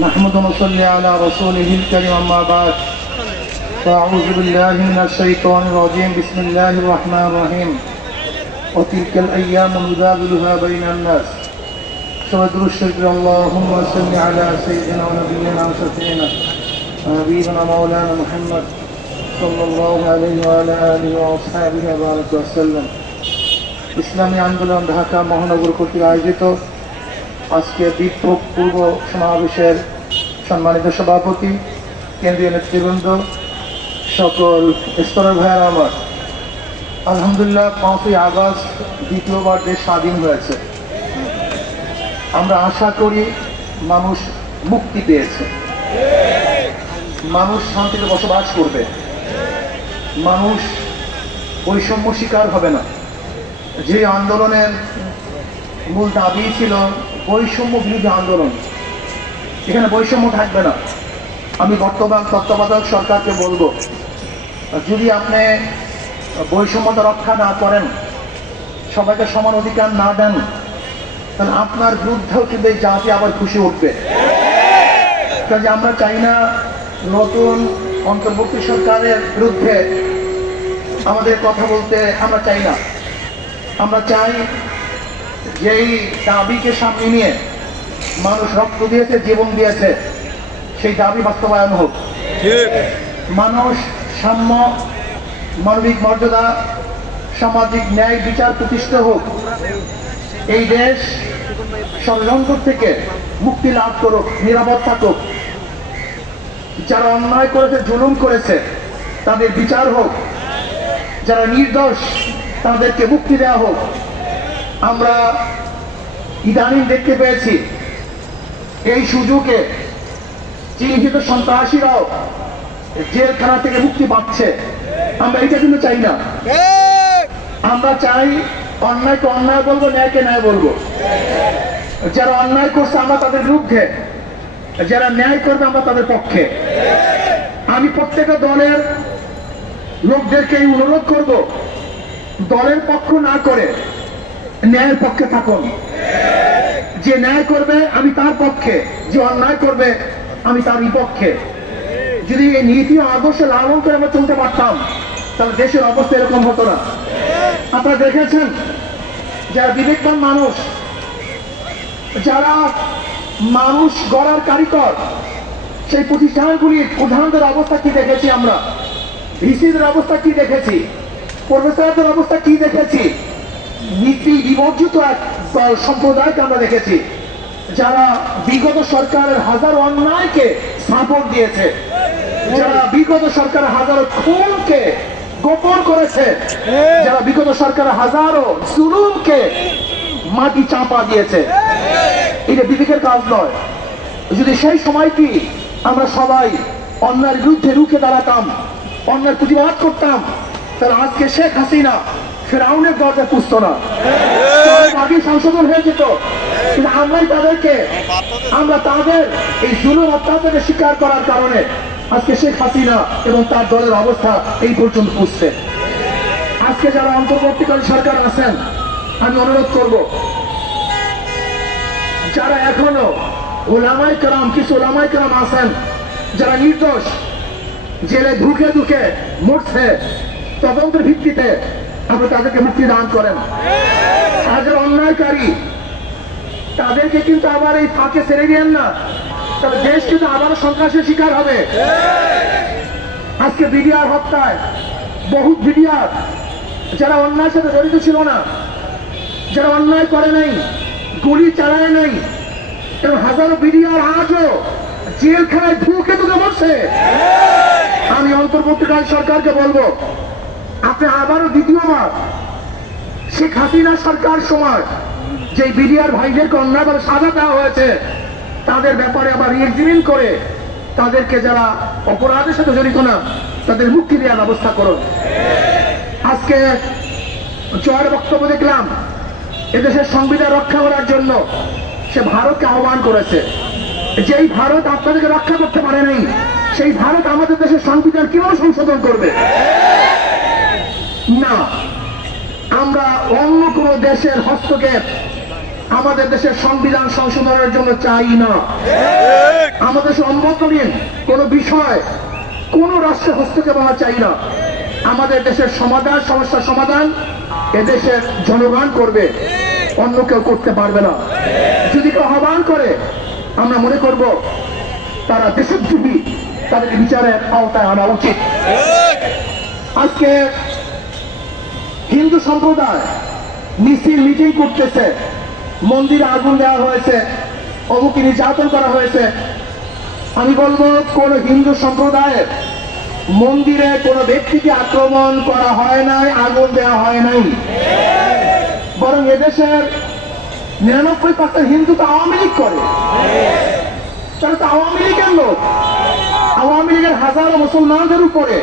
نحمد ونصلي على رسوله الكريم أما بعد فأعوذ بالله من الشيطان الرجيم بسم الله الرحمن الرحيم وتلك الأيام نداولها بين الناس فدر الشكر اللهم صل على سيدنا ونبينا وشفيعنا حبيبنا مولانا محمد صلى الله عليه وعلى آله وأصحابه وبارك وسلم ইসলামী আন্দোলন ঢাকা মহানগর কর্তৃক আয়োজিত আজকে বিপ্লব পূর্ব সমাবেশের সম্মানিত সভাপতি, কেন্দ্রীয় নেতৃবৃন্দ, সকল স্তরের ভাইয়েরা আমার, আলহামদুলিল্লাহ 5ই আগস্ট দ্বিতীয়বার দেশ স্বাধীন হয়েছে। আমরা আশা করি মানুষ মুক্তি পেয়েছে, মানুষ শান্তিতে বসবাস করবে, মানুষ বৈষম্য শিকার হবে না। যে আন্দোলনের মূল দাবি ছিল বৈষম্য বিরোধী আন্দোলন, এখানে বৈষম্য থাকবে না। আমি বর্তমান তত্ত্বাবধায়ক সরকারকে বলবো, যদি আপনি বৈষম্যতা রক্ষা না করেন, সবাইকে সমান অধিকার না দেন, তাহলে আপনার বিরুদ্ধেও কিন্তু এই জাতি আবার খুশি উঠবে। কাজে আমরা চাই না নতুন অন্তর্বর্তী সরকারের বিরুদ্ধে আমাদের কথা বলতে আমরা চাই না। আমরা চাই যেই দাবিকে সামনে নিয়ে মানুষ রক্ত দিয়েছে, জীবন দিয়েছে, সেই দাবি বাস্তবায়ন হোক। মানুষ সাম্য, মানবিক মর্যাদা, সামাজিক ন্যায় বিচার প্রতিষ্ঠা হোক। এই দেশ ষড়যন্ত্র থেকে মুক্তি লাভ করুক, নিরাপদ থাকুক। যারা অন্যায় করেছে, জুলুম করেছে, তাদের বিচার হোক। যারা নির্দোষ, তাদেরকে মুক্তি দেওয়া হোক। আমরা ইদানিং দেখতে পেয়েছি এই সুযোগে চিহ্নিত সন্ত্রাসীরাও জেলখানা থেকে মুক্তি পাচ্ছে। আমরা এটা কিন্তু চাই না। আমরা চাই অন্যায়কে অন্যায় বলবো, ন্যায়কে ন্যায় বলবো। যারা অন্যায় করছে আমরা তাদের বিরুদ্ধে, যারা ন্যায় করবে আমরা তাদের পক্ষে। আমি প্রত্যেকটা দলের লোকদেরকে অনুরোধ করব, দলের পক্ষ না করে ন্যায়ের পক্ষে থাকুন। যে ন্যায় করবে আমি তার পক্ষে, যে অন্যায় করবে আমি তার বিপক্ষে। যদি এই নীতি ও আদর্শ লালন করে আমরা চলতে পারতাম, তাহলে দেশের অবস্থা এরকম হতো না। আপনারা দেখেছেন যারা বিবেকবান মানুষ, যারা মানুষ গড়ার কারিগর, সেই প্রতিষ্ঠানগুলির প্রধানদের অবস্থা কি দেখেছি আমরা, ভিসিদের অবস্থা কি দেখেছি, প্রফেসরদের অবস্থা কি দেখেছি, নীতি বিবর্জিত এক সম্প্রদায়কে আমরা দেখেছি যারা বিগত সরকারের হাজারো অন্যায়কে সাপোর্ট দিয়েছে, যারা বিগত সরকারের হাজারো খুনকে গোপন করেছে, যারা বিগত সরকারের হাজারো জুলুমকে মাটি চাপা দিয়েছে। এটা বিবেকের কাজ নয়। যদি সেই সময়টি আমরা সবাই অন্যায়ের বিরুদ্ধে রুখে দাঁড়াতাম, অন্যায়ের প্রতিবাদ করতাম, তাহলে আজকে শেখ হাসিনা ফেরাউনের দরজায় পুষত না, আগে সংশোধন হয়ে যেত। কিন্তু আমরা তাদের এই জুলুম অত্যাচারের শিকার করার কারণে আজকে শেখ হাসিনা এবং তার দলের অবস্থা এই পর্যন্ত পুষছে। আজকে যারা অন্তর্বর্তীকালীন সরকার আছেন, আমি অনুরোধ করব, যারা এখনো ওলামায়ে কেরাম, কিছু ওলামায়ে কেরাম আছেন যারা নির্দোষ, জেলে ধুকে ধুকে মরছে, তদন্তের ভিত্তিতে আপনি তাদেরকে মুক্তি দান করেন। আর যারা অন্যায়কারী, তাদেরকে কিন্তু আবার এই ফাঁকে ছেড়ে দিয়েন না, তবে দেশ কিন্তু আবারও সন্ত্রাসের শিকার হবে। আজকে বিডিআর হত্যায় বহু বিডিআর যারা অন্যায়ের সাথে জড়িত ছিল না, যারা অন্যায় করে নাই, গুলি চালায় নাই, এবং হাজারো বিডিআর আজও জেলখানায় ধুকে ধুকে মরছে। আমি অন্তর্বর্তীকালীন সরকারকে বলবো, আপনি আবারও দ্বিতীয়বার শেখ হাসিনা সরকার সময় যে বিডিআর ভাইদেরকে অন্যায়ভাবে সাজা দেওয়া হয়েছে, তাদের ব্যাপারে আবার রিএক্সামিন করে তাদেরকে যারা অপরাধের সাথে জড়িত না, তাদের মুক্তি দেওয়ার ব্যবস্থা করুন। আজকে জয়ের বক্তব্য দেখলাম, এদেশের সংবিধান রক্ষা করার জন্য সে ভারতকে আহ্বান করেছে। যেই ভারত আপনাদেরকে রক্ষা করতে পারে নাই, সেই ভারত আমাদের দেশের সংবিধান কিভাবে সংশোধন করবে? না, আমরা অন্য কোন দেশের হস্তক্ষেপ আমাদের দেশের সংবিধান সংশোধনের জন্য চাই না। আমাদের সম্পর্কহীন কোনো বিষয় কোনো রাষ্ট্রের হস্তক্ষেপ আমরা চাই না। আমাদের দেশের সমাধান, সমস্যার সমাধান এদেশের জনগণ করবে, অন্য কেউ করতে পারবে না। যদি কেউ আহ্বান করে আমরা মনে করব তারা দেশদ্রোহী, তাদেরকে বিচারের আওতায় আনা উচিত। আজকে হিন্দু সম্প্রদায় মিছিল মিটিং করতেছে, মন্দিরে আগুন দেওয়া হয়েছে, অমুকে নির্যাতন করা হয়েছে। আমি বলবো কোন হিন্দু সম্প্রদায়ের মন্দিরে কোনো ব্যক্তিকে আক্রমণ করা হয় নাই, আগুন দেওয়া হয় নাই। বরং এদেশের 99% হিন্দু তো আওয়ামী লীগ করে। তারা তো আওয়ামী লীগের লোক। আওয়ামী লীগের হাজারো মুসলমানদের উপরে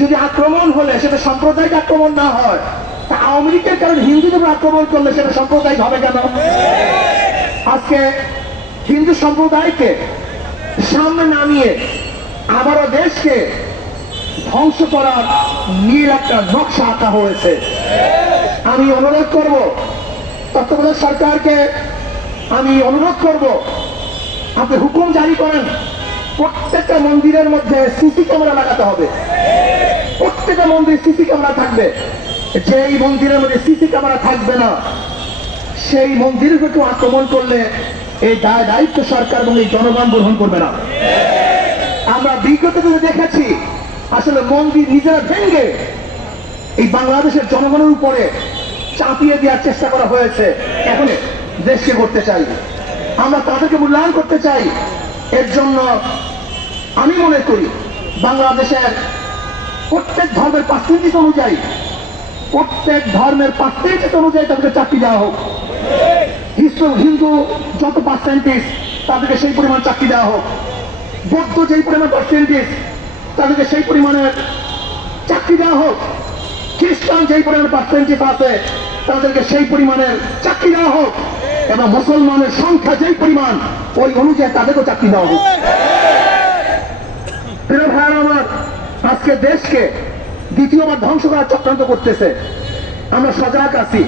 যদি আক্রমণ হলে সেটা সাম্প্রদায়িক আক্রমণ না হয়, তা আওয়ামী লীগের কারণে হিন্দুদের আক্রমণ করলে সেটা সাম্প্রদায়িক হবে কেন? আজকে হিন্দু সম্প্রদায়কে সামনে নামিয়ে আবারও দেশকে ধ্বংস করার নীল একটা নকশা আঁকা হয়েছে। আমি অনুরোধ করব তত্ত্বাবধায়ক সরকারকে, আমি অনুরোধ করব আপনি হুকুম জারি করেন, প্রত্যেকটা মন্দিরের মধ্যে সিসি ক্যামেরা লাগাতে হবে। প্রত্যেকটা মন্দিরে সিসি ক্যামেরা থাকবে। যেই মন্দিরের মধ্যে সিসি ক্যামেরা থাকবে না, সেই মন্দিরের উপর আক্রমণ করলে এই দায়িত্ব সরকার এবং এই জনগণ গ্রহণ করবে না। আমরা বিগত দিনে দেখেছি আসলে মন্দির নিজেরা ভেঙে এই বাংলাদেশের জনগণের উপরে চাপিয়ে দেওয়ার চেষ্টা করা হয়েছে। এখন দেশকে করতে চাই, আমরা তাদেরকে মূল্যায়ন করতে চাই। এর জন্য আমি মনে করি বাংলাদেশের প্রত্যেক ধর্মের পার্সেন্টেজ অনুযায়ী, প্রত্যেক ধর্মের পার্সেন্টেজ অনুযায়ী তাদেরকে চাকরি দেওয়া হোক। হিন্দু যত পার্সেন্টেজ তাদেরকে সেই পরিমাণ চাকরি দেওয়া হোক। বৌদ্ধ যেই পরিমাণ পার্সেন্টেজ তাদেরকে সেই পরিমাণের চাকরি দেওয়া হোক। খ্রিস্টান যেই পরিমাণ পার্সেন্টেজ আছে তাদেরকে সেই পরিমাণের চাকরি দেওয়া হোক। এবং মুসলমানের সংখ্যা যেই পরিমাণ ওই অনুযায়ী তাদেরকেও চাকরি দেওয়া হোক। প্রিয় ভাইয়েরা আমার, আজকে দেশকে দ্বিতীয়বার ধ্বংস করার চক্রান্ত করতেছে। আমরা সজাগ আছি,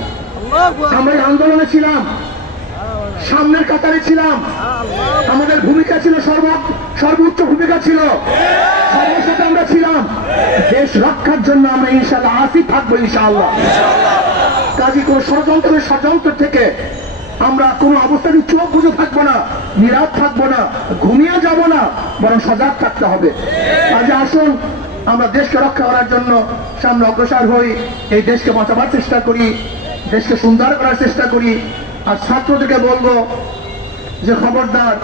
আমরা এই আন্দোলনে ছিলাম, সামনের কাতারে ছিলাম, আমাদের ভূমিকা ছিল সর্বোচ্চ ভূমিকা ছিল, সর্বসাথে আমরা ছিলাম। দেশ রক্ষার জন্য আমরা ইনশাআল্লাহ আসি থাকবো ইনশাআল্লাহ। কাজী কোন ষড়যন্ত্র থেকে আমরা কোন অবস্থায় চোখ বুঝে থাকবো না, নীরব থাকবো না, ঘুমিয়ে যাব না, বরং সজাগ থাকতে হবে। কাজে আসুন আমরা দেশকে রক্ষা করার জন্য সামনে অগ্রসর হই, এই দেশকে বাঁচাবার চেষ্টা করি, দেশকে সুন্দর করার চেষ্টা করি। আর ছাত্রদেরকে বলবো যে খবরদার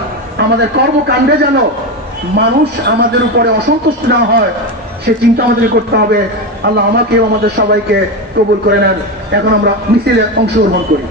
আমাদের কর্মকাণ্ডে যেন মানুষ আমাদের উপরে অসন্তুষ্ট না হয়, সে চিন্তা আমাদের করতে হবে। আল্লাহ আমাকে আমাদের সবাইকে কবুল করে নেন। এখন আমরা মিছিলে অংশগ্রহণ করি।